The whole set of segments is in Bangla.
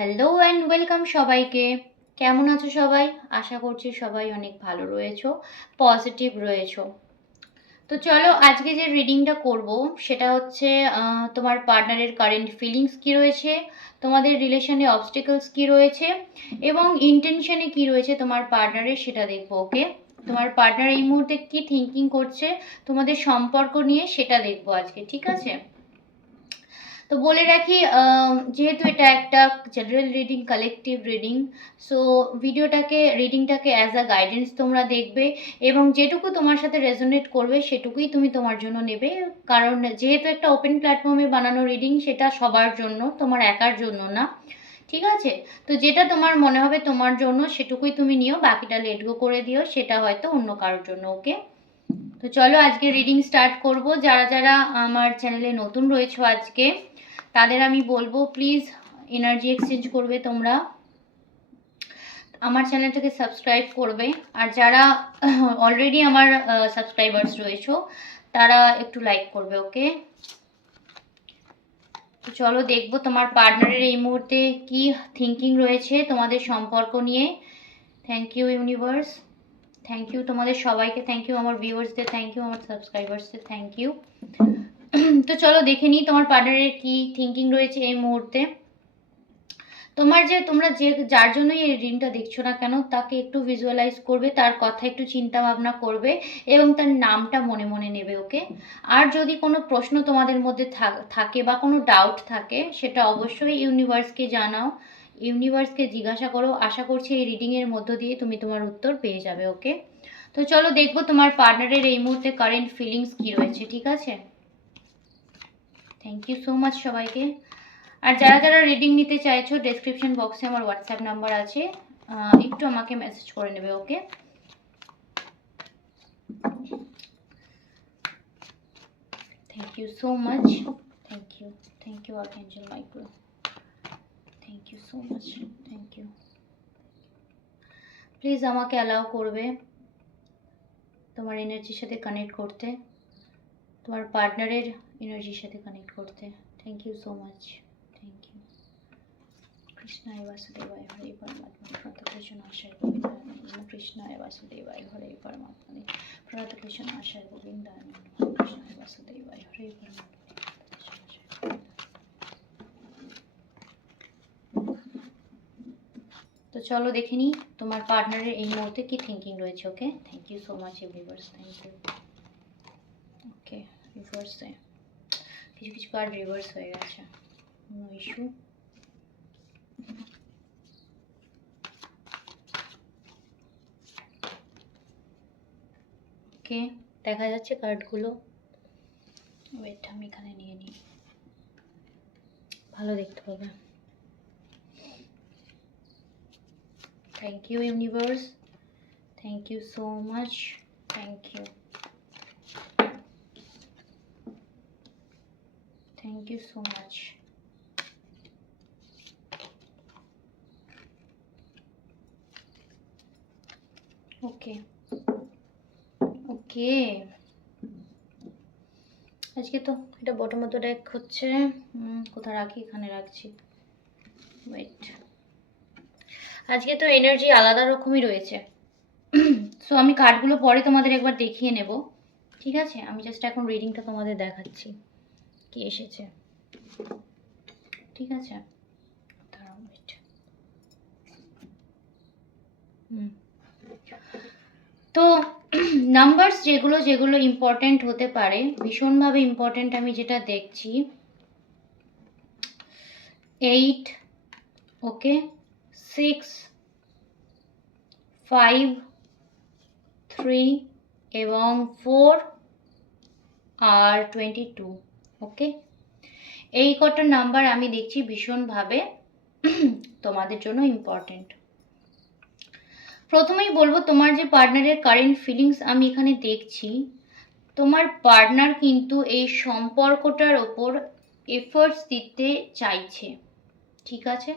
হ্যালো অ্যান্ড ওয়েলকাম সবাইকে। কেমন আছো সবাই? আশা করছি সবাই অনেক ভালো রয়েছো, পজিটিভ রয়েছো। তো চলো আজকে যে রিডিংটা করব সেটা হচ্ছে তোমার পার্টনারের কারেন্ট ফিলিংস কি রয়েছে, তোমাদের রিলেশনে অবস্টেকলস কি রয়েছে এবং ইন্টেনশনে কি রয়েছে তোমার পার্টনারের, সেটা দেখবো। ওকে, তোমার পার্টনার এই মুহূর্তে কি থিঙ্কিং করছে তোমাদের সম্পর্ক নিয়ে, সেটা দেখবো আজকে। ঠিক আছে, তো বলে রাখি যেহেতু এটা একটা general reading, collective reading, so রিডিংটাকে অ্যাজ আ গাইডেন্স তোমরা দেখবে এবং যেটুকু তোমার সাথে রেজোনেট করবে সেটুকুই তুমি তোমার জন্য নেবে। কারণ যেহেতু একটা ওপেন প্ল্যাটফর্মে বানানো রিডিং, সেটা সবার জন্য, তোমার একার জন্য না। ঠিক আছে, তো যেটা তোমার মনে হবে তোমার জন্য সেটুকুই তুমি নিও, বাকিটা লেট গো করে দিও, সেটা হয়তো অন্য কারোর জন্য। ওকে, তো চলো আজকে রিডিং স্টার্ট করব। যারা যারা আমার চ্যানেলে নতুন রয়েছো আজকে, তাদের আমি বলবো প্লিজ এনার্জি এক্সচেঞ্জ করবে, তোমরা আমার চ্যানেলটাকে সাবস্ক্রাইব করবে। আর যারা অলরেডি আমার সাবস্ক্রাইবার্স রয়েছো তারা একটু লাইক করবে। ওকে, তো চলো দেখবো তোমার পার্টনারের এই মুহূর্তে কি থিঙ্কিং রয়েছে তোমাদের সম্পর্ক নিয়ে। Thank you universe, thank you তোমাদের সবাইকে, থ্যাংক ইউ আমার ভিউয়ার্সদের, থ্যাংক ইউ আমার সাবস্ক্রাইবার্সদের, থ্যাংক ইউ। তো চলো দেখে নিই তোমার পার্টনারের কি থিঙ্কিং রয়েছে এই মুহূর্তে। তোমরা যার জন্য এই রিডিংটা দেখছো না কেন, তাকে একটু ভিজুয়ালাইজ করবে, তার কথা একটু চিন্তা ভাবনা করবে এবং তার নামটা মনে মনে নেবে। ওকে, আর যদি কোনো প্রশ্ন তোমাদের মধ্যে থাকে বা কোনো ডাউট থাকে, সেটা অবশ্যই ইউনিভার্সকে জানাও, ইউনিভার্সকে জিজ্ঞাসা করো। আশা করছি এই রিডিংয়ের মধ্য দিয়ে তুমি তোমার উত্তর পেয়ে যাবে। ওকে, তো চলো দেখবো তোমার পার্টনারের এই মুহূর্তে কারেন্ট ফিলিংস কি রয়েছে। ঠিক আছে, থ্যাংক ইউ সো মাচ সবাইকে। আর যারা যারা রিডিং নিতে চাইছো, ডেসক্রিপশন বক্সে আমার হোয়াটসঅ্যাপ নাম্বার আছে, একটু আমাকে মেসেজ করে নেবে। Okay, thank you so much, thank you archangel Michael, thank you so much, thank you. Please আমাকে অ্যালাউ করবে তোমার এনার্জির সাথে কানেক্ট করতে, তোমার পার্টনারের এনার্জির সাথে কানেক্ট করতে। Thank you so much, thank you. কৃষ্ণায় বাসুদেবায় হরে পরমাত্মা প্রণতকৃষ্ণ আশায় গোবিন্দায় নমঃ। কৃষ্ণায় বাসুদেবায় হরে পরমাত্মা প্রণতকৃষ্ণ আশায় গোবিন্দায় নমঃ। কৃষ্ণায় বাসুদেবায় হরে পরমাত্মা। তো চলো দেখে নিই তোমার পার্টনারের এই মুহূর্তে কি থিঙ্কিং রয়েছে। Okay, thank you so much everyone, thank you. Okay, রিভার্সে কিছু কিছু কার্ড রিভার্স হয়ে গেছে, নো ইস্যু। ওকে, দেখা যাচ্ছে কার্ডগুলো। ওয়েট, আমি এখানে নিয়ে নিই, ভালো দেখতে হবে। Thank you universe, thank you so much, thank you, thank you so much. Okay okay, আজকে তো এটা বটমত ডেক হচ্ছে, কোথায় রাখি, এখানে রাখছি। ওয়েট, আজকে তো এনার্জি আলাদা রকমই রয়েছে। সো আমি কার্ডগুলো পরে তোমাদের একবার দেখিয়ে নেব। ঠিক আছে, আমি জাস্ট এখন রিডিংটা তোমাদের দেখাচ্ছি কি এসেছে। ঠিক আছে, তো নাম্বারস যেগুলো যেগুলো ইম্পর্টেন্ট হতে পারে, ভীষণভাবে ইম্পর্টেন্ট, আমি যেটা দেখছি 8, ওকে, 6, 5, 3 এবং 4 আর 22। ওকে, এই কটা নাম্বার আমি দেখছি ভীষণভাবে তোমাদের জন্য ইম্পর্টেন্ট। প্রথমেই বলবো তোমার যে পার্টনারের কারেন্ট ফিলিংস আমি এখানে দেখছি, তোমার পার্টনার কিন্তু এই সম্পর্কটার ওপর এফোর্টস দিতে চাইছে। ঠিক আছে,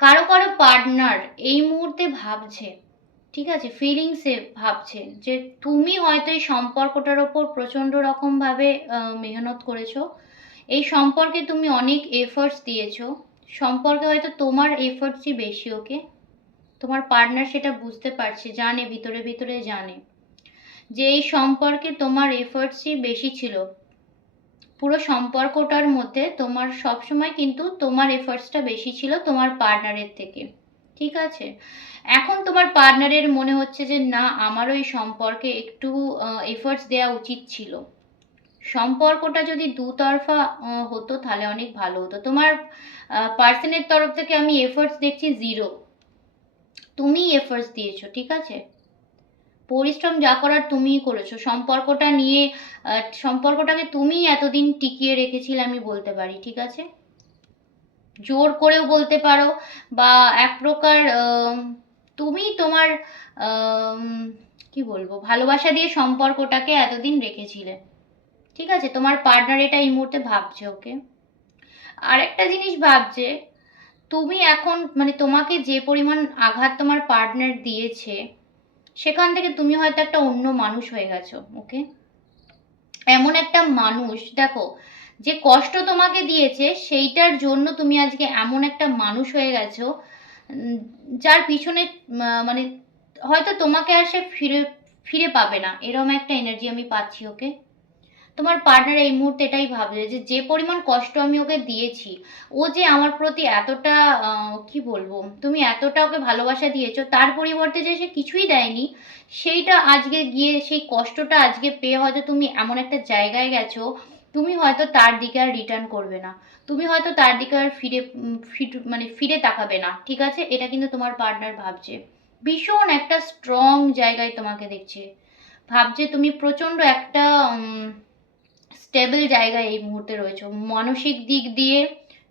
কারো কারো পার্টনার এই মুহূর্তে ভাবছে, ঠিক আছে, ফিলিংসে ভাবছে যে তুমি হয়তো এই সম্পর্কটার ওপর প্রচণ্ড রকমভাবে মেহনত করেছো এই সম্পর্কে তুমি অনেক এফোর্টস দিয়েছো, সম্পর্কে হয়তো তোমার এফোর্টসই বেশি, ওকে? তোমার পার্টনার সেটা বুঝতে পারছে, জানে, ভিতরে ভিতরে জানে যে এই সম্পর্কে তোমার এফোর্টসই বেশি ছিল। পুরো সম্পর্কটার মধ্যে তোমার সবসময় কিন্তু তোমার এফোর্টসটা বেশি ছিল তোমার পার্টনারের থেকে, ঠিক আছে? এখন তোমার পার্টনারের মনে হচ্ছে যে না, আমারও এই সম্পর্কে একটু এফোর্টস দেওয়া উচিত ছিল। সম্পর্কটা যদি দুতরফা হতো তাহলে অনেক ভালো হতো। তোমার পার্সনের তরফ থেকে আমি এফোর্টস দেখছি 0। তুমি এফোর্টস দিয়েছো, ঠিক আছে? পরিশ্রম যা করার তুমিই করেছো। সম্পর্কটা নিয়ে সম্পর্কটাকে তুমিই এতদিন টিকিয়ে রেখেছিলে আমি বলতে পারি, ঠিক আছে? জোর করেও বলতে পারো, বা এক প্রকার তুমি তোমার আম, কি বলবো, ভালোবাসা দিয়ে সম্পর্কটাকে এতদিন রেখেছিলে, ঠিক আছে? তোমার পার্টনার এটা এই মুহূর্তে ভাবছে, ওকে? আর একটা জিনিস ভাবছে, তুমি এখন মানে তোমাকে যে পরিমাণ আঘাত তোমার পার্টনার দিয়েছে, সেখান থেকে তুমি হয়তো একটা অন্য মানুষ হয়ে গেছো, ওকে? এমন একটা মানুষ, দেখো, যে কষ্ট তোমাকে দিয়েছে সেইটার জন্য তুমি আজকে এমন একটা মানুষ হয়ে গেছো যার পিছনে মানে হয়তো তোমাকে আর সে ফিরে ফিরে পাবে না, এরকম একটা এনার্জি আমি পাচ্ছি, ওকে? তোমার পার্টনার এই মুহূর্তে এটাই ভাবছে যে যে পরিমাণ কষ্ট আমি ওকে দিয়েছি, ও যে আমার প্রতি এতটা কি বলবো, তুমি এতটা ওকে ভালোবাসা দিয়েছো, তার পরিবর্তে যে সে কিছুই দেয়নি, সেইটা আজকে গিয়ে সেই কষ্টটা আজকে পেয়ে হয়তো তুমি এমন একটা জায়গায় গেছো, তুমি হয়তো তার দিকে আর রিটার্ন করবে না, তুমি হয়তো তার দিকে আর মানে ফিরে তাকাবে না, ঠিক আছে? এটা কিন্তু তোমার পার্টনার ভাবছে। ভীষণ একটা স্ট্রং জায়গায় তোমাকে দেখছে, ভাবছে তুমি প্রচন্ড একটা স্টেবল জায়গায় এই মুহূর্তে রয়েছো মানসিক দিক দিয়ে,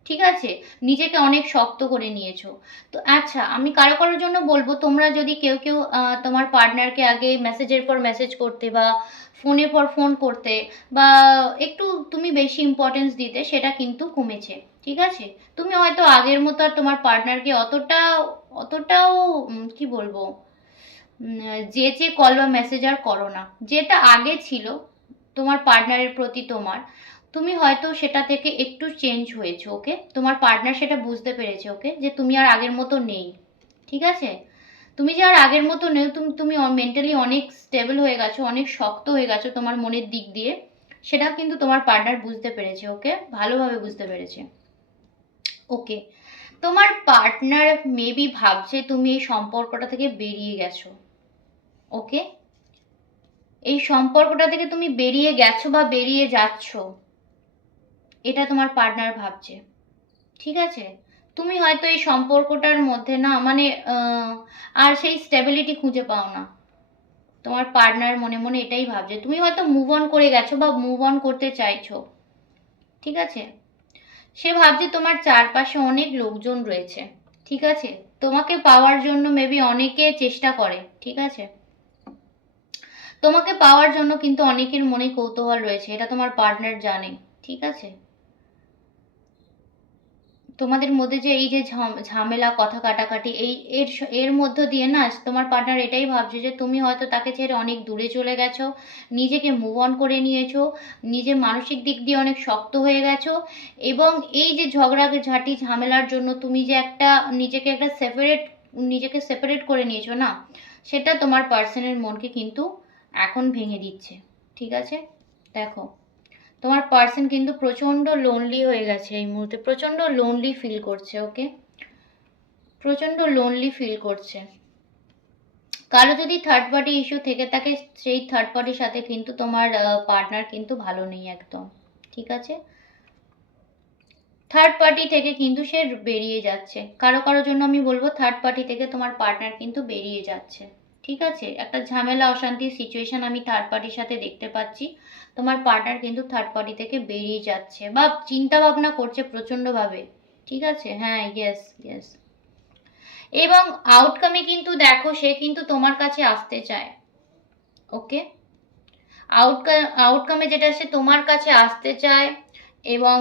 ঠিক আছে? নিজেকে অনেক শক্ত করে নিয়েছো। তো আচ্ছা, আমি কারো কারোর জন্য বলবো, তোমরা যদি কেউ কেউ তোমার পার্টনারকে আগে মেসেজের পর মেসেজ করতে, বা ফোনের পর ফোন করতে, বা একটু তুমি বেশি ইম্পর্টেন্স দিতে, সেটা কিন্তু কমেছে, ঠিক আছে? তুমি হয়তো আগের মতো আর তোমার পার্টনারকে অতটাও কি বলবো, যে কল বা মেসেজ আর করো না, যেটা আগে ছিল তোমার পার্টনারের প্রতি তোমার, তুমি হয়তো সেটা থেকে একটু চেঞ্জ হয়েছে, ওকে? তোমার পার্টনার সেটা বুঝতে পেরেছে, ওকে, যে তুমি আর আগের মতো নেই, ঠিক আছে? তুমি যে আর আগের মতো নেই, তুমি তুমি মেন্টালি অনেক স্টেবল হয়ে গেছো, অনেক শক্ত হয়ে গেছো তোমার মনের দিক দিয়ে, সেটা কিন্তু তোমার পার্টনার বুঝতে পেরেছে, ওকে? ভালোভাবে বুঝতে পেরেছে, ওকে? তোমার পার্টনার মেবি ভাবছে তুমি এই সম্পর্কটা থেকে বেরিয়ে গেছো, ওকে? এই সম্পর্কটা থেকে তুমি বেরিয়ে গেছো বা বেরিয়ে যাচ্ছ, এটা তোমার পার্টনার ভাবছে, ঠিক আছে? তুমি হয়তো এই সম্পর্কটার মধ্যে না মানে আর সেই স্টেবিলিটি খুঁজে পাও না। তোমার পার্টনার মনে মনে এটাই ভাবছে, তুমি হয়তো মুভ অন করে গেছো বা মুভ অন করতে চাইছো, ঠিক আছে? সে ভাবছে তোমার চারপাশে অনেক লোকজন রয়েছে, ঠিক আছে? তোমাকে পাওয়ার জন্য মেবি অনেকে চেষ্টা করে, ঠিক আছে? তোমাকে পাওয়ার জন্য কিন্তু অনেকের মনে কৌতূহল রয়েছে, এটা তোমার পার্টনার জানে, ঠিক আছে? তোমাদের মধ্যে যে এই যে ঝামেলা, কথা কাটাকাটি, এই এর মধ্য দিয়ে না তোমার পার্টনার এটাই ভাবছে যে তুমি হয়তো তাকে ছেড়ে অনেক দূরে চলে গেছো, নিজেকে মুভ অন করে নিয়েছো, নিজে মানসিক দিক দিয়ে অনেক শক্ত হয়ে গেছো, এবং এই যে ঝগড়াঝাটি ঝামেলার জন্য তুমি যে একটা নিজেকে একটা নিজেকে সেপারেট করে নিয়েছো না, সেটা তোমার পার্সনের মনকে কিন্তু এখন ভেঙে দিচ্ছে, ঠিক আছে? দেখো, তোমার পার্সন কিন্তু প্রচন্ড লোনলি হয়ে গেছে এই মুহূর্তে, প্রচন্ড লোনলি ফিল করছে, ওকে? প্রচন্ড লোনলি ফিল করছে। কারো যদি থার্ড পার্টি ইস্যু থেকে থাকে, সেই থার্ড পার্টির সাথে কিন্তু তোমার পার্টনার কিন্তু ভালো নেই একদম, ঠিক আছে? থার্ড পার্টি থেকে কিন্তু সে বেরিয়ে যাচ্ছে, কারো কারোর জন্য আমি বলবো থার্ড পার্টি থেকে তোমার পার্টনার কিন্তু বেরিয়ে যাচ্ছে, ঠিক আছে? একটা ঝামেলা অশান্তির সিচুয়েশন আমি থার্ড পার্টির সাথে দেখতে পাচ্ছি, তোমার পার্টনার কিন্তু থার্ড পার্টি থেকে বেরিয়ে যাচ্ছে বা চিন্তা ভাবনা করছে প্রচন্ডভাবে, ঠিক আছে? হ্যাঁ, ইয়েস ইয়েস। এবং আউটকামে কিন্তু দেখো সে কিন্তু তোমার কাছে আসতে চায়, ওকে? আউটকামে যেটা সে তোমার কাছে আসতে চায় এবং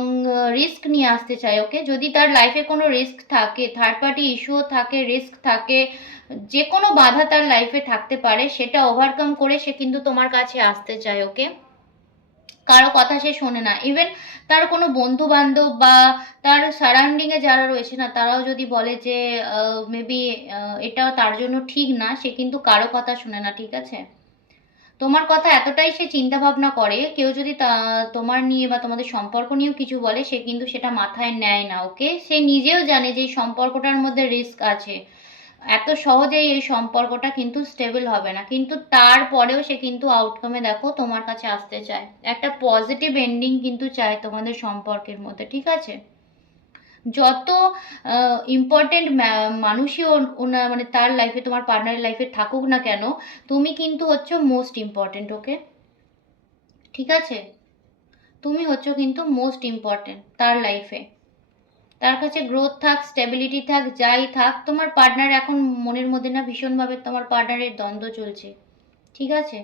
রিস্ক নিয়ে আসতে চায়, ওকে? যদি তার লাইফে কোনো রিস্ক থাকে, থার্ড পার্টি ইস্যুও থাকে, রিস্ক থাকে, যে কোনো বাধা তার লাইফে থাকতে পারে, সেটা ওভারকাম করে সে কিন্তু তোমার কাছে আসতে চায়, ওকে? কারো কথা সে শোনে না। ইভেন তার কোনো বন্ধু বান্ধব বা তার সারাউন্ডিংয়ে যারা রয়েছে না, তারাও যদি বলে যে মেবি এটা তার জন্য ঠিক না, সে কিন্তু কারো কথা শোনে না, ঠিক আছে? তোমার কথা এতটাই সে চিন্তা ভাবনা করে, কেউ যদি তোমার নিয়ে বা তোমাদের সম্পর্ক নিয়েও কিছু বলে, সে কিন্তু সেটা মাথায় নেয় না, ওকে? সে নিজেও জানে যে এই সম্পর্কটার মধ্যে রিস্ক আছে, এত সহজেই এই সম্পর্কটা কিন্তু স্টেবল হবে না, কিন্তু তারপরেও সে কিন্তু আউটকামে দেখো তোমার কাছে আসতে চায়, একটা পজিটিভ এন্ডিং কিন্তু চায় তোমাদের সম্পর্কের মধ্যে, ঠিক আছে? যত ইম্পর্টেন্ট মানুষই মানে তার লাইফে, তোমার পার্টনারের লাইফে থাকুক না কেন, তুমি কিন্তু হচ্ছে মোস্ট ইম্পর্টেন্ট, ওকে? ঠিক আছে? তুমি হচ্ছে কিন্তু মোস্ট ইম্পর্টেন্ট তার লাইফে। তার কাছে গ্রোথ থাক, স্টেবিলিটি থাক, যাই থাক, তোমার পার্টনার এখন মনের মধ্যে না ভীষণভাবে তোমার পার্টনারের দ্বন্দ্ব চলছে, ঠিক আছে?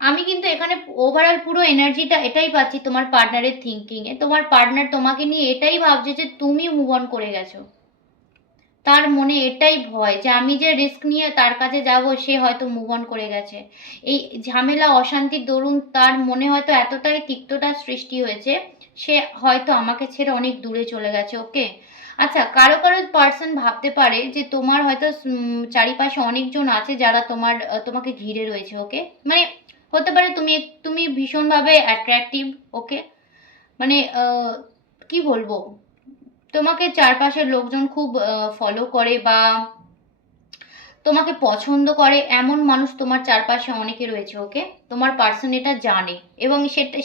আমি কিন্তু এখানে ওভারঅল পুরো এনার্জিটা এটাই পাচ্ছি তোমার পার্টনারের থিঙ্কিংয়ে। তোমার পার্টনার তোমাকে নিয়ে এটাই ভাবছে যে তুমি মুভ অন করে গেছো। তার মনে এটাই ভয় যে আমি যে রিস্ক নিয়ে তার কাছে যাব, সে হয়তো মুভ অন করে গেছে। এই ঝামেলা অশান্তির দরুন তার মনে হয়তো এতটাই তিক্ততা সৃষ্টি হয়েছে, সে হয়তো আমাকে ছেড়ে অনেক দূরে চলে গেছে, ওকে? আচ্ছা, কারো কারো পার্সন ভাবতে পারে যে তোমার হয়তো চারিপাশে অনেকজন আছে যারা তোমাকে ঘিরে রয়েছে, ওকে? মানে হতে পারে তুমি ভীষণভাবে অ্যাট্রাকটিভ, ওকে? মানে কি বলবো, তোমাকে চারপাশের লোকজন খুব ফলো করে বা তোমাকে পছন্দ করে, এমন মানুষ তোমার চারপাশে অনেকে রয়েছে, ওকে? তোমার পার্সন এটা জানে এবং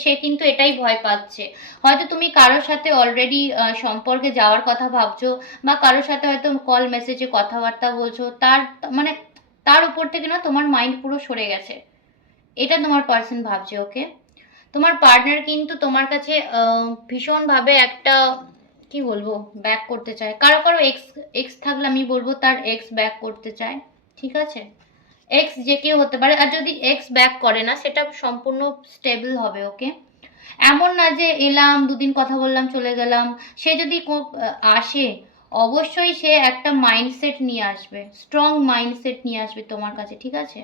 সে কিন্তু এটাই ভয় পাচ্ছে। হয়তো তুমি কারোর সাথে অলরেডি সম্পর্কে যাওয়ার কথা ভাবছো, বা কারোর সাথে হয়তো কল মেসেজে কথাবার্তা বলছো, মানে তার উপর থেকে না তোমার মাইন্ড পুরো সরে গেছে, এটা তোমার পার্সন ভাবছে, ওকে? তোমার পার্টনার কিন্তু তোমার কাছে ভীষণভাবে একটা, কি বলবো, ব্যাক করতে চায়। কারো কারো এক্স এক্স থাকলে আমি বলবো তার এক্স ব্যাক করতে চায়, ঠিক আছে? এক্স যে কেউ হতে পারে, আর যদি এক্স ব্যাক করে না সেটা সম্পূর্ণ স্টেবল হবে, ওকে? এমন না যে এলাম দুদিন কথা বললাম চলে গেলাম। সে যদি আসে, অবশ্যই সে একটা মাইন্ডসেট নিয়ে আসবে, স্ট্রং মাইন্ডসেট নিয়ে আসবে তোমার কাছে, ঠিক আছে?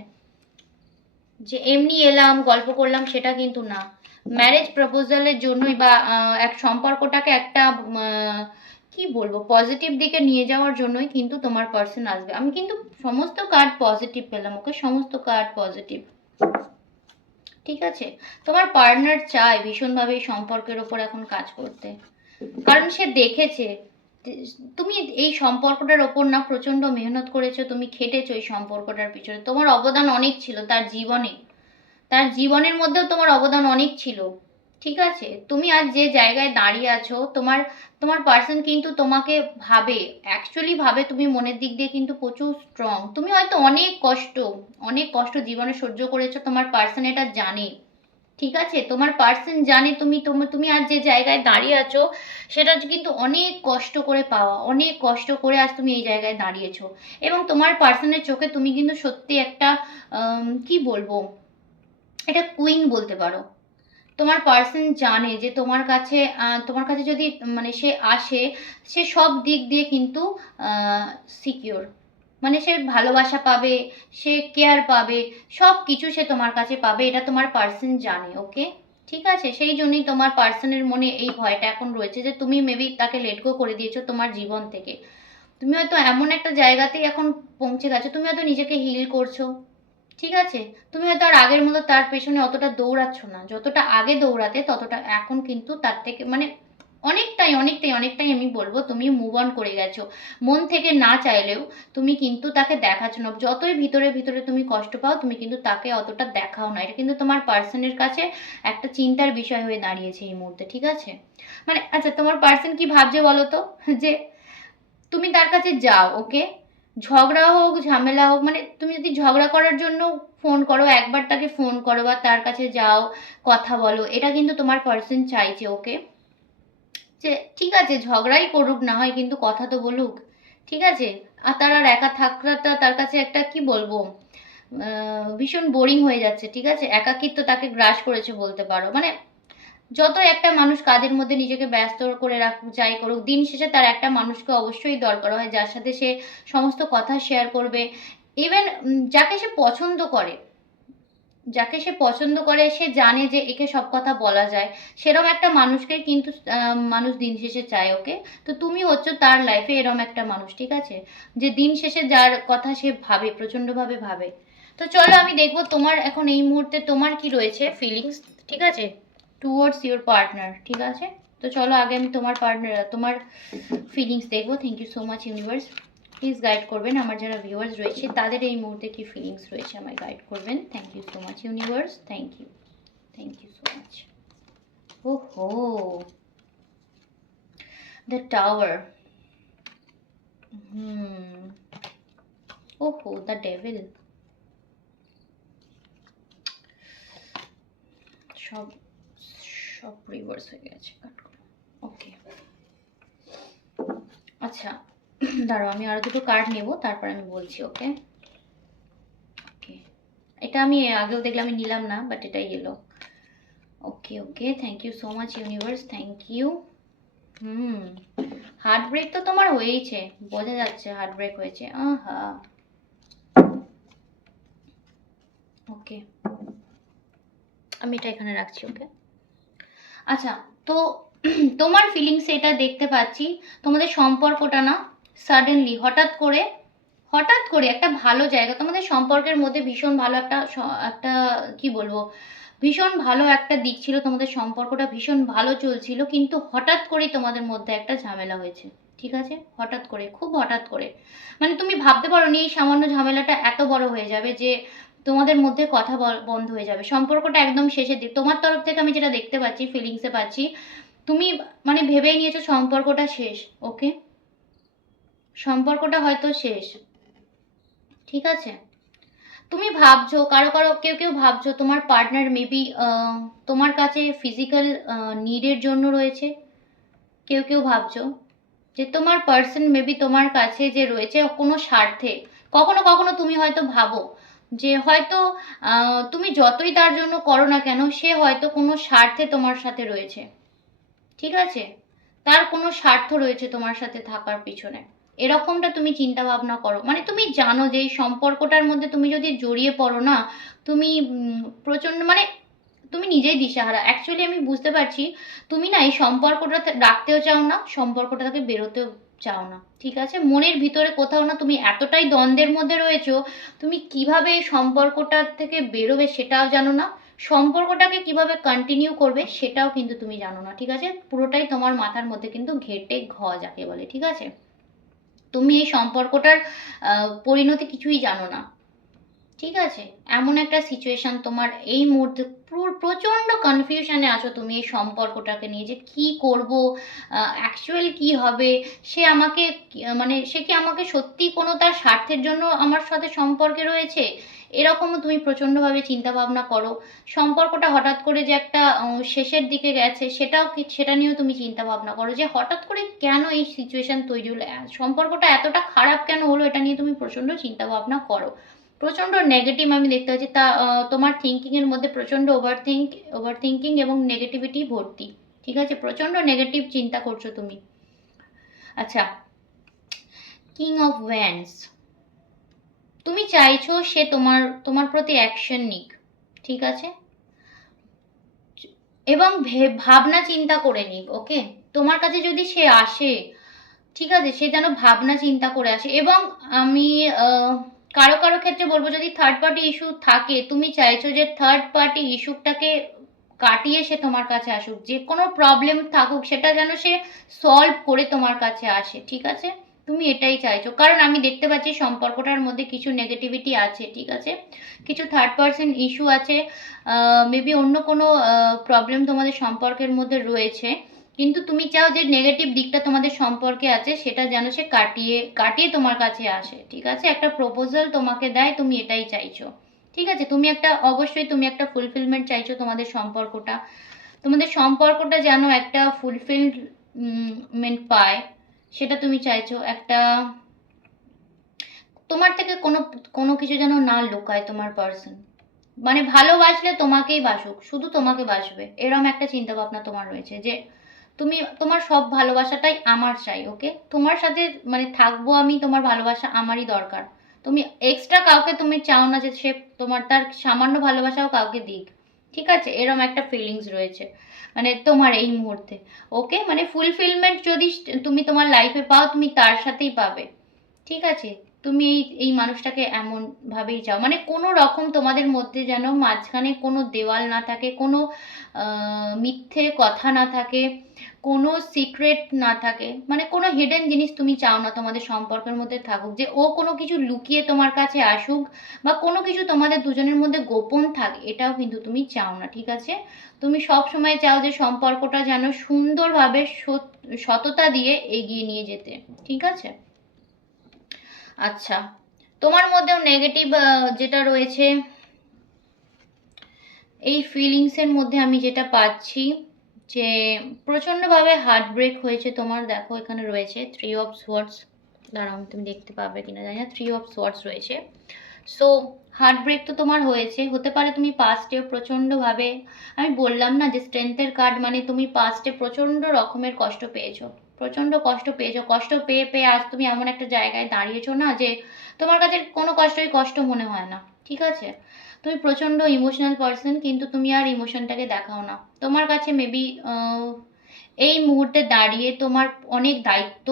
যে এমনি এলাম গল্প করলাম সেটা কিন্তু না। ম্যারেজ প্রপোজালের জন্যই বা এক সম্পর্কটাকে একটা কি বলবো, পজিটিভ দিকে নিয়ে যাওয়ার জন্যই কিন্তু তোমার পার্সন আসবে। আমি কিন্তু সমস্ত কার্ড পজিটিভ পেলাম, ওকে? সমস্ত কার্ড পজিটিভ, ঠিক আছে? তোমার পার্টনার চায় ভীষণভাবে এই সম্পর্কের ওপর এখন কাজ করতে, কারণ সে দেখেছে তুমি এই সম্পর্কটার ওপর না প্রচন্ড মেহনত করেছো, তুমি খেটেছো এই সম্পর্কটার পিছনে, তোমার অবদান অনেক ছিল তার জীবনে, তার জীবনের মধ্যেও তোমার অবদান অনেক ছিল, ঠিক আছে? তুমি আজ যে জায়গায় দাঁড়িয়ে আছো, তোমার তোমার পার্সন কিন্তু তোমাকে ভাবে, অ্যাকচুয়ালি ভাবে, তুমি মনের দিক দিয়ে কিন্তু প্রচুর স্ট্রং। তুমি হয়তো অনেক কষ্ট জীবনে সহ্য করেছো, তোমার পার্সন এটা জানে, ঠিক আছে? তোমার পার্সন জানে তুমি আজ যে জায়গায় দাঁড়িয়ে আছো, সেটা কিন্তু অনেক কষ্ট করে পাওয়া, অনেক কষ্ট করে আজ তুমি এই জায়গায় দাঁড়িয়েছো। এবং তোমার পার্সনের চোখে তুমি কিন্তু সত্যি একটা কি বলবো, এটা কুইন বলতে পারো। তোমার পার্সন জানে যে তোমার কাছে যদি মানে সে আসে, সে সব দিক দিয়ে কিন্তু সিকিওর, মানে সে ভালোবাসা পাবে, সে কেয়ার পাবে, সব কিছু সে তোমার কাছে পাবে, এটা তোমার পার্সন জানে, ওকে? ঠিক আছে? সেই জন্যই তোমার পার্সনের মনে এই ভয়টা এখন রয়েছে যে তুমি মেবি তাকে লেট গো করে দিয়েছো তোমার জীবন থেকে। তুমি হয়তো এমন একটা জায়গাতেই এখন পৌঁছে গেছো, তুমি হয়তো নিজেকে হিল করছো, ঠিক আছে? তুমি হয়তো আর আগের মতো তার পেছনে অতটা দৌড়াচ্ছ না, যতটা আগে দৌড়াতে ততটা এখন কিন্তু তার থেকে মানে অনেকটাই আমি বলবো তুমি মুভ অন করে গেছো। মন থেকে না চাইলেও তুমি কিন্তু তাকে দেখাচ্ছ না, যতই ভিতরে ভিতরে তুমি কষ্ট পাও, তুমি কিন্তু তাকে অতটা দেখাও না, এটা কিন্তু তোমার পার্সনের কাছে একটা চিন্তার বিষয় হয়ে দাঁড়িয়েছে এই মুহূর্তে, ঠিক আছে? মানে আচ্ছা, তোমার পার্সন কি ভাবছে বলো তো, যে তুমি তার কাছে যাও, ওকে? ঝগড়া হোক ঝামেলা হোক, মানে তুমি যদি ঝগড়া করার জন্য ফোন করো, একবার তাকে ফোন করো বা তার কাছে যাও, কথা বলো, এটা কিন্তু তোমার পার্সন চাইছে, ওকে? যে ঠিক আছে ঝগড়াই করুক না হয়, কিন্তু কথা তো বলুক, ঠিক আছে? আর তার আর একা থাকাটা তার কাছে একটা কি বলবো, ভীষণ বোরিং হয়ে যাচ্ছে, ঠিক আছে? একাকিত্ব তাকে গ্রাস করেছে বলতে পারো। মানে যত একটা মানুষ কাজের মধ্যে নিজেকে ব্যস্ত করে রাখুক, যাই করুক, দিন শেষে তার একটা মানুষকে অবশ্যই দরকার হয় যার সাথে সে সমস্ত কথা শেয়ার করবে, ইভেন যাকে সে পছন্দ করে, যাকে সে পছন্দ করে, সে জানে যে একে সব কথা বলা যায়, সেরকম একটা মানুষকে কিন্তু মানুষ দিন শেষে চায়। ওকে, তো তুমি হচ্ছে তার লাইফে এরকম একটা মানুষ, ঠিক আছে, যে দিন শেষে যার কথা সে ভাবে, প্রচণ্ডভাবে ভাবে। তো চলো আমি দেখবো তোমার এখন এই মুহূর্তে তোমার কি রয়েছে ফিলিংস, ঠিক আছে, টুয়ার্ডস ইউর পার্টনার, ঠিক আছে। তো চলো আগে আমি তোমার পার্টনার, তোমার ফিলিংস দেখবো। Thank you so much universe, please guide করবেন আমার যারা ভিউয়ার্স রয়েছে তাদের এই মুহূর্তে কি ফিলিংস রয়েছে, আমায় গাইড করবেন। Thank you so much universe, thank you so much. ওহো, দ্য টাওয়ার, ওহো, দ্য ডেভিল, সব সব রিভার্স হয়ে গেছে, কাট করো। ওকে, আচ্ছা দাঁড়াও আমি আরো দুটো কার্ড নেব, তারপর আমি বলছি। ওকে ওকে, এটা আমি আগেও দেখলাম, আমি নিলাম না, বাট এটাই এলো। Okay okay, thank you so much universe, thank you. Heartbreak তো তোমার হয়েইছে, বোঝা যাচ্ছে হার্ট ব্রেক হয়েছে। আহা, ওকে আমি এটা এখানে রাখছি। ওকে, আচ্ছা, তো তোমার ফিলিংস এটা দেখতে পাচ্ছি, তোমাদের সম্পর্কটা না সাডেনলি হঠাৎ করে একটা ভালো জায়গা, তোমাদের সম্পর্কের মধ্যে ভীষণ ভালো একটা একটা কি বলবো, ভীষণ ভালো একটা দিক ছিল, তোমাদের সম্পর্কটা ভীষণ ভালো চলছিল, কিন্তু হঠাৎ করেই তোমাদের মধ্যে একটা ঝামেলা হয়েছে, ঠিক আছে, হঠাৎ করে, খুব হঠাৎ করে, মানে তুমি ভাবতে পারো নি এই সামান্য ঝামেলাটা এত বড় হয়ে যাবে যে তোমাদের মধ্যে কথা বন্ধ হয়ে যাবে, সম্পর্কটা একদম শেষের দিক। তোমার তরফ থেকে আমি যেটা দেখতে পাচ্ছি, ফিলিংসে পাচ্ছি, তুমি মানে ভেবেই নিয়েছো সম্পর্কটা শেষ। ওকে, সম্পর্কটা হয়তো শেষ, ঠিক আছে। তুমি ভাবছো, কারো কারো কেউ কেউ ভাবছো তোমার পার্টনার মেবি তোমার কাছে ফিজিক্যাল নিডের জন্য রয়েছে, কেউ কেউ ভাবছো যে তোমার পার্সন মেবি তোমার কাছে যে রয়েছে কোনো স্বার্থে, কখনো কখনো তুমি হয়তো ভাবো যে হয়তো তুমি যতই তার জন্য করো না কেন, সে হয়তো কোনো স্বার্থে তোমার সাথে রয়েছে, ঠিক আছে, তার কোনো স্বার্থ রয়েছে তোমার সাথে থাকার পিছনে, এরকমটা তুমি চিন্তা ভাবনা করো। মানে তুমি জানো যে এই সম্পর্কটার মধ্যে তুমি যদি জড়িয়ে পড়ো না, তুমি প্রচণ্ড মানে তুমি নিজেই দিশাহারা। অ্যাকচুয়ালি আমি বুঝতে পারছি তুমি না এই সম্পর্কটা রাখতেও চাও না, সম্পর্কটা থেকে বেরোতেও চাও না, ঠিক আছে, মনের ভিতরে কোথাও না তুমি এতটাই দ্বন্দ্বের মধ্যে রয়েছো, তুমি কিভাবে এই সম্পর্কটার থেকে বেরোবে সেটাও জানো না, সম্পর্কটাকে কিভাবে কন্টিনিউ করবে সেটাও কিন্তু তুমি জানো না, ঠিক আছে, পুরোটাই তোমার মাথার মধ্যে কিন্তু ঘেটে যাকে বলে, ঠিক আছে, তুমি এই সম্পর্কটার পরিণতি কিছুই জানো না, ঠিক আছে, এমন একটা সিচুয়েশন তোমার এই মুহূর্তে, প্রচণ্ড কনফিউশনে আছো তুমি এই সম্পর্কটাকে নিয়ে, যে কি করব, অ্যাকচুয়াল কি হবে, সে আমাকে মানে সে কি আমাকে সত্যি কোনো তার স্বার্থের জন্য আমার সাথে সম্পর্কে রয়েছে, এরকমও তুমি প্রচণ্ডভাবে চিন্তা ভাবনা করো। সম্পর্কটা হঠাৎ করে যে একটা শেষের দিকে গেছে, সেটা নিয়েও তুমি চিন্তা ভাবনা করো, যে হঠাৎ করে কেন এই সিচুয়েশন তৈরি হলো, সম্পর্কটা এতটা খারাপ কেন হলো, এটা নিয়ে তুমি প্রচণ্ড চিন্তা ভাবনা করো। প্রচণ্ড নেগেটিভ আমি দেখতে পাচ্ছি, তা তোমার থিঙ্কিংয়ের মধ্যে প্রচণ্ড ওভার থিঙ্কিং এবং নেগেটিভিটি ভর্তি, ঠিক আছে, প্রচণ্ড নেগেটিভ চিন্তা করছো তুমি। আচ্ছা, কিং অফ ওয়ান্ডস, তুমি চাইছো সে তোমার তোমার প্রতি অ্যাকশন নিক, ঠিক আছে, এবং ভাবনা চিন্তা করে নিক। ওকে, তোমার কাছে যদি সে আসে, ঠিক আছে, সে যেন ভাবনা চিন্তা করে আসে, এবং আমি কারো কারো ক্ষেত্রে বলবো যদি থার্ড পার্টি ইস্যু থাকে, তুমি চাইছো যে থার্ড পার্টি ইস্যুটাকে কাটিয়ে সে তোমার কাছে আসুক, যে কোনো প্রবলেম থাকুক সেটা যেন সে সলভ করে তোমার কাছে আসে, ঠিক আছে, তুমি এটাই চাইছো, কারণ আমি দেখতে পাচ্ছি সম্পর্কটার মধ্যে কিছু নেগেটিভিটি আছে, ঠিক আছে, কিছু থার্ড পার্সন ইস্যু আছে, মেবি অন্য কোনো প্রবলেম তোমাদের সম্পর্কের মধ্যে রয়েছে, কিন্তু তুমি চাও যে নেগেটিভ দিকটা তোমাদের সম্পর্কে আছে সেটা যেন সে কাটিয়ে কাটিয়ে তোমার কাছে আসে, ঠিক আছে, একটা প্রপোজাল তোমাকে দেয়, তুমি এটাই চাইছো, ঠিক আছে, তুমি একটা অবশ্যই তুমি একটা ফুলফিলমেন্ট চাইছো, তোমাদের সম্পর্কটা যেন একটা ফুলফিলমেন্ট পায়, সেটা তুমি চাইছো, একটা তোমার থেকে কোনো কোনো কিছু যেন না লুকায় তোমার পার্সন, মানে ভালোবাসলে তোমাকেই বাসুক, শুধু তোমাকে বাসবে, এরম একটা চিন্তা ভাবনা তোমার রয়েছে, যে তুমি তোমার সব ভালোবাসাটাই আমার চাই। ওকে, তোমার সাথে মানে থাকবো আমি, তোমার ভালোবাসা আমারই দরকার, তুমি এক্সট্রা কাউকে তুমি চাও না যে সে তোমার তার সামান্য ভালোবাসাও কাউকে দিক, ঠিক আছে? এরম একটা ফিলিংস রয়েছে মানে তোমার এই মুহূর্তে। ওকে, মানে ফুলফিলমেন্ট যদি তুমি তোমার লাইফে পাও, তুমি তার সাথেই পাবে, ঠিক আছে? তুমি এই মানুষটাকে এমন ভাবেই চাও, মানে কোনো রকম তোমাদের মধ্যে যেন মাঝখানে কোনো দেওয়াল না থাকে, কোনো মিথ্যে কথা না থাকে, কোনো সিক্রেট না থাকে, মানে কোনো হিডেন জিনিস তুমি চাও না তোমাদের সম্পর্কের মধ্যে থাকুক, যে ও কোনো কিছু লুকিয়ে তোমার কাছে আসুক বা কোনো কিছু তোমাদের দুজনের মধ্যে গোপন থাক, এটাও কিন্তু তুমি চাও না, ঠিক আছে? তুমি সব সময় চাও যে সম্পর্কটা যেন সুন্দরভাবে সততা দিয়ে এগিয়ে নিয়ে যেতে, ঠিক আছে? আচ্ছা, তোমার মধ্যেও নেগেটিভ যেটা রয়েছে এই ফিলিংসের মধ্যে আমি যেটা পাচ্ছি, যে প্রচণ্ডভাবে হার্ট ব্রেক হয়েছে তোমার। দেখো এখানে রয়েছে 3 অফ সোয়ার্ডস, দাঁড়াও তুমি দেখতে পাবে কিনা জানি না, 3 অফ সোয়ার্ডস রয়েছে। সো হার্ট ব্রেক তো তোমার হয়েছে, হতে পারে তুমি পাস্টে প্রচণ্ডভাবে, আমি বললাম না যে স্ট্রেংথের কার্ড, মানে তুমি পাস্টে প্রচণ্ড রকমের কষ্ট পেয়েছো, প্রচণ্ড কষ্ট পেয়েছো, কষ্ট পেয়ে পেয়ে আজ তুমি এমন একটা জায়গায় দাঁড়িয়েছো না যে তোমার কাছে কোনো কষ্টই কষ্ট মনে হয় না, ঠিক আছে? তুমি প্রচণ্ড ইমোশনাল পার্সন, কিন্তু তুমি আর ইমোশনটাকে দেখাও না। তোমার কাছে মেবি এই মুহূর্তে দাঁড়িয়ে তোমার অনেক দায়িত্ব,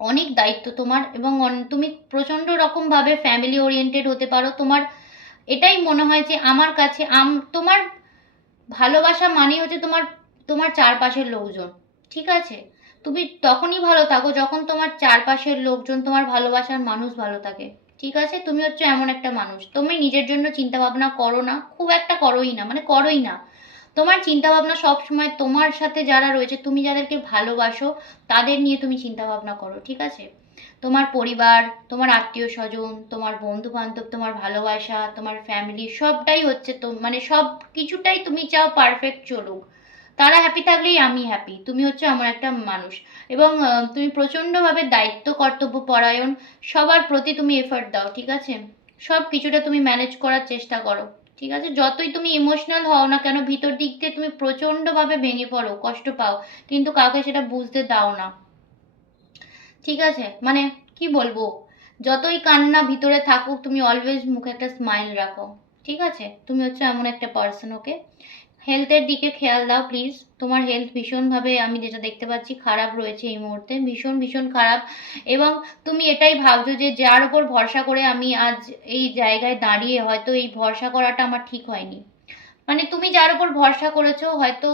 অনেক দায়িত্ব তোমার, এবং তুমি প্রচণ্ড রকমভাবে ফ্যামিলি ওরিয়েন্টেড হতে পারো। তোমার এটাই মনে হয় যে আমার কাছে তোমার ভালোবাসা মানেই হচ্ছে তোমার, তোমার চারপাশের লোকজন, ঠিক আছে? তুমি তখনই ভালো থাকো যখন তোমার চারপাশের লোকজন, তোমার ভালোবাসার মানুষ ভালো থাকে, ঠিক আছে? তুমি হচ্ছে এমন একটা মানুষ, তুমি নিজের জন্য চিন্তা ভাবনা করো না, খুব একটা করোই না, মানে করোই না। তোমার চিন্তা ভাবনা সব সময় তোমার সাথে যারা রয়েছে, তুমি যাদেরকে ভালোবাসো তাদের নিয়ে তুমি চিন্তা ভাবনা করো, ঠিক আছে? তোমার পরিবার, তোমার আত্মীয় স্বজন, তোমার বন্ধু বান্ধব, তোমার ভালোবাসা, তোমার ফ্যামিলি, সবটাই হচ্ছে তো, মানে সব কিছুটাই তুমি চাও পারফেক্ট চলুক। তারা হ্যাপি থাকলেই আমি হ্যাপি, তুমি হচ্ছে আমার একটা মানুষ। এবং তুমি প্রচণ্ডভাবে দায়িত্ব কর্তব্য পরায়ণ, সবার প্রতি তুমি এফার্ট দাও, ঠিক আছে? সব কিছুটা তুমি ম্যানেজ করার চেষ্টা করো, ঠিক আছে? যতই তুমি ইমোশনাল হও না কেন, ভিতর দিক দিয়ে তুমি প্রচণ্ডভাবে ভেঙে পড়ো, কষ্ট পাও, কিন্তু কাউকে সেটা বুঝতে দাও না, ঠিক আছে? মানে কি বলবো, যতই কান্না ভিতরে থাকুক তুমি অলওয়েজ মুখে একটা স্মাইল রাখো, ঠিক আছে? তুমি হচ্ছে এমন একটা পার্সন। ওকে, হেলথের দিকে খেয়াল দাও প্লিজ। তোমার হেলথ ভীষণভাবে আমি যেটা দেখতে পাচ্ছি খারাপ রয়েছে এই মুহূর্তে, ভীষণ ভীষণ খারাপ। এবং তুমি এটাই ভাবছো যে যার উপর ভরসা করে আমি আজ এই জায়গায় দাঁড়িয়ে, হয়তো এই ভরসা করাটা আমার ঠিক হয়নি। মানে তুমি যার উপর ভরসা করেছো হয়তো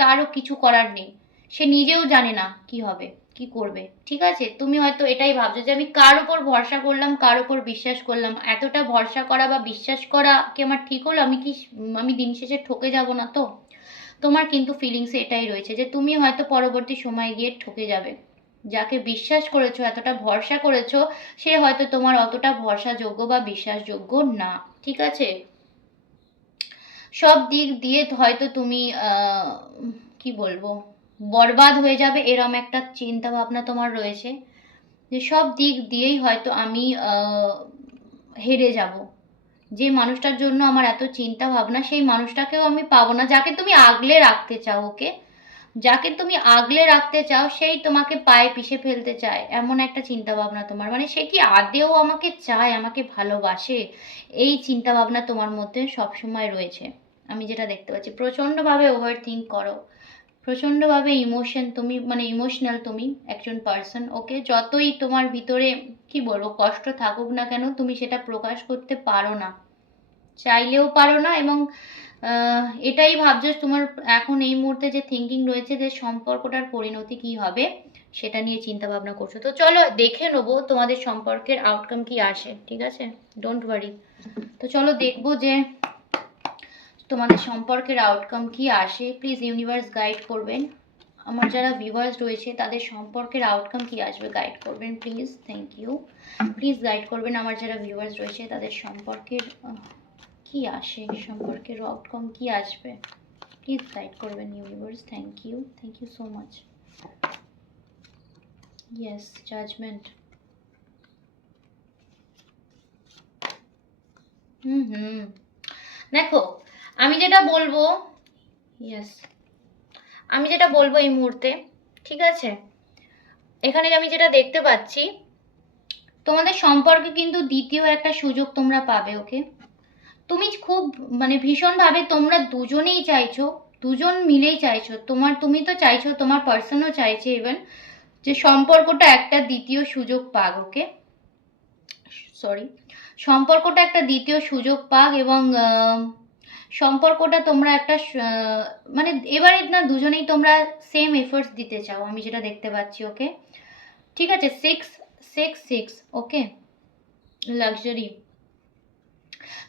তারও কিছু করার নেই, সে নিজেও জানে না কি হবে, কি করবে, ঠিক আছে? তুমি হয়তো এটাই ভাবছো যে আমি কার উপর ভরসা করলাম, কার উপর বিশ্বাস করলাম, এতটা ভরসা করা বা বিশ্বাস করা কি আমার ঠিক হলো? আমি কি আমি দিন শেষে ঠকে যাব না তো? তোমার কিন্তু ফিলিংসে এটাই রয়েছে যে তুমি হয়তো পরবর্তী সময় গিয়ে ঠকে যাবে। যাকে বিশ্বাস করেছো, এতটা ভরসা করেছো, সে হয়তো তোমার অতটা ভরসাযোগ্য বা বিশ্বাসযোগ্য না, ঠিক আছে? সব দিক দিয়ে হয়তো তুমি কি বলবো, বরবাদ হয়ে যাবে, এরম একটা চিন্তা ভাবনা তোমার রয়েছে, যে সব দিক দিয়েই হয়তো আমি হেরে যাব। যে মানুষটার জন্য আমার এত চিন্তা ভাবনা, সেই মানুষটাকেও আমি পাবো না, যাকে তুমি আগলে রাখতে চাও। ওকে, যাকে তুমি আগলে রাখতে চাও সেই তোমাকে পায়ে পিষে ফেলতে চায়, এমন একটা চিন্তা ভাবনা তোমার। মানে সে কি আদেও আমাকে চায়, আমাকে ভালোবাসে? এই চিন্তা ভাবনা তোমার মধ্যে সব সময় রয়েছে, আমি যেটা দেখতে পাচ্ছি। প্রচণ্ডভাবে ওভার থিঙ্ক করো, প্রচণ্ডভাবে ইমোশন তুমি, মানে ইমোশনাল তুমি একজন পার্সন। ওকে, যতই তোমার ভিতরে কি বলবো কষ্ট থাকুক না কেন, তুমি সেটা প্রকাশ করতে পারো না, চাইলেও পারো না। এবং এটাই ভাবছো তোমার এখন এই মুহূর্তে যে থিঙ্কিং রয়েছে যে সম্পর্কটার পরিণতি কি হবে, সেটা নিয়ে চিন্তা ভাবনা করছো। তো চলো দেখে নেবো তোমাদের সম্পর্কের আউটকাম কি আসে, ঠিক আছে? Don't worry. তো চলো দেখবো যে তোমাদের সম্পর্কের আউটকাম কি আসে। প্লিজ ইউনিভার্স গাইড করবেন, আমার যারা ভিউয়ার্স রয়েছে তাদের সম্পর্কের আউটকাম কি আসবে গাইড করবেন please. Thank you. Please guide করবেন আমার যারা ভিউয়ার্স রয়েছে তাদের সম্পর্কের কি আসে, সম্পর্কের আউটকাম কি আসবে, প্লিজ গাইড করবেন universe. Thank you so much. Yes, judgement. Hmm, দেখো আমি যেটা বলবো, ইয়েস, আমি যেটা বলবো এই মুহূর্তে, ঠিক আছে? এখানে আমি যেটা দেখতে পাচ্ছি, তোমাদের সম্পর্কে কিন্তু দ্বিতীয় একটা সুযোগ তোমরা পাবে। ওকে, তুমি খুব মানে ভীষণভাবে তোমরা দুজনেই চাইছো, দুজন মিলেই চাইছো, তুমি তো চাইছো, তোমার পার্সনও চাইছে ইভেন, যে সম্পর্কটা একটা দ্বিতীয় সুযোগ পাক। ওকে, সরি, সম্পর্কটা একটা দ্বিতীয় সুযোগ পাক এবং সম্পর্কটা তোমরা একটা মানে এবারে না দুজনেই তোমরা সেম এফোর্টস দিতে চাও, আমি যেটা দেখতে পাচ্ছি। ওকে, ঠিক আছে, 6 ওকে, লাক্সারি।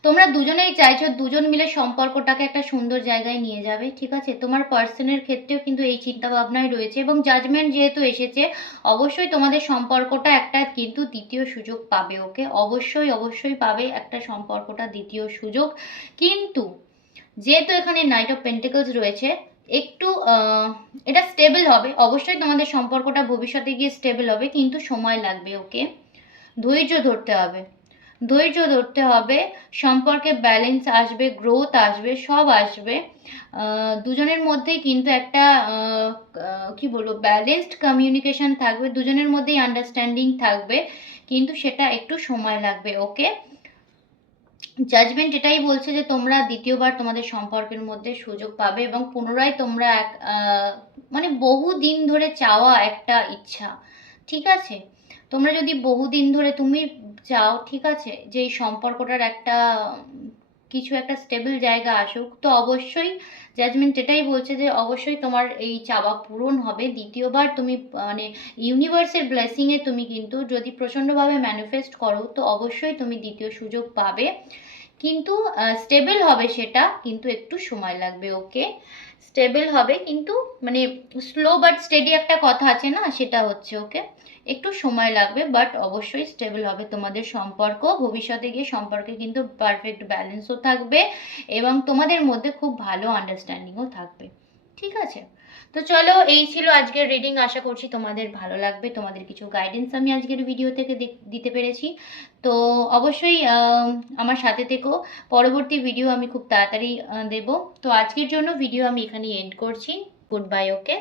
তোমরা দুজনেই চাইছো দুজন মিলে সম্পর্কটাকে একটা সুন্দর জায়গায় নিয়ে যাবে। ঠিক আছে, তোমার পার্সনের ক্ষেত্রেও কিন্তু এই চিন্তা ভাবনাই রয়েছে এবং জাজমেন্ট যেহেতু এসেছে, অবশ্যই তোমাদের সম্পর্কটা একটা কিন্তু দ্বিতীয় সুযোগ পাবে। ওকে, অবশ্যই পাবে একটা সম্পর্কটা দ্বিতীয় সুযোগ, কিন্তু যেহেতু এখানে নাইট অফ পেন্টিকলস রয়েছে, একটু এটা স্টেবল হবে। অবশ্যই তোমাদের সম্পর্কটা ভবিষ্যতে গিয়ে স্টেবল হবে, কিন্তু সময় লাগবে। ওকে, ধৈর্য ধরতে হবে, সম্পর্কে ব্যালেন্স আসবে, গ্রোথ আসবে, সব আসবে। দুজনের মধ্যেই কিন্তু একটা কি বলবো, ব্যালেন্সড কমিউনিকেশন থাকবে, দুজনের মধ্যেই আন্ডারস্ট্যান্ডিং থাকবে, কিন্তু সেটা একটু সময় লাগবে। ওকে, জাজমেন্ট এটাই বলছে যে তোমরা দ্বিতীয়বার তোমাদের সম্পর্কের মধ্যে সুযোগ পাবে এবং পুনরায় তোমরা এক মানে বহু দিন ধরে চাওয়া একটা ইচ্ছা। ঠিক আছে, তোমরা যদি বহুদিন ধরে তুমি চাও, ঠিক আছে, যে এই সম্পর্কটার একটা কিছু একটা স্টেবল জায়গা আসুক, তো অবশ্যই জাজমেন্ট এটাই বলছে যে অবশ্যই তোমার এই চাওয়া পূরণ হবে। দ্বিতীয়বার তুমি মানে ইউনিভার্সের ব্লেসিংয়ে তুমি কিন্তু যদি প্রচণ্ডভাবে ম্যানিফেস্ট করো, তো অবশ্যই তুমি দ্বিতীয় সুযোগ পাবে, কিন্তু স্টেবল হবে সেটা, কিন্তু একটু সময় লাগবে। ওকে, স্টেবল হবে কিন্তু মানে স্লো বাট স্টেডি একটা কথা আছে না, সেটা হচ্ছে। ওকে, একটু সময় লাগবে, বাট অবশ্যই স্টেবল হবে তোমাদের সম্পর্ক। ভবিষ্যতে গিয়ে সম্পর্কে কিন্তু পারফেক্ট ব্যালেন্সও থাকবে এবং তোমাদের মধ্যে খুব ভালো আন্ডারস্ট্যান্ডিংও থাকবে। ঠিক আছে, তো চলো, এই ছিল আজকের রিডিং। আশা করছি তোমাদের ভালো লাগবে, তোমাদের কিছু গাইডেন্স আমি আজকের ভিডিও থেকে দিতে পেরেছি। তো অবশ্যই আমার সাথে থেকো, পরবর্তী ভিডিও আমি খুব তাড়াতাড়ি দেব। তো আজকের জন্য ভিডিও আমি এখানেই এন্ড করছি। Goodbye. ওকে।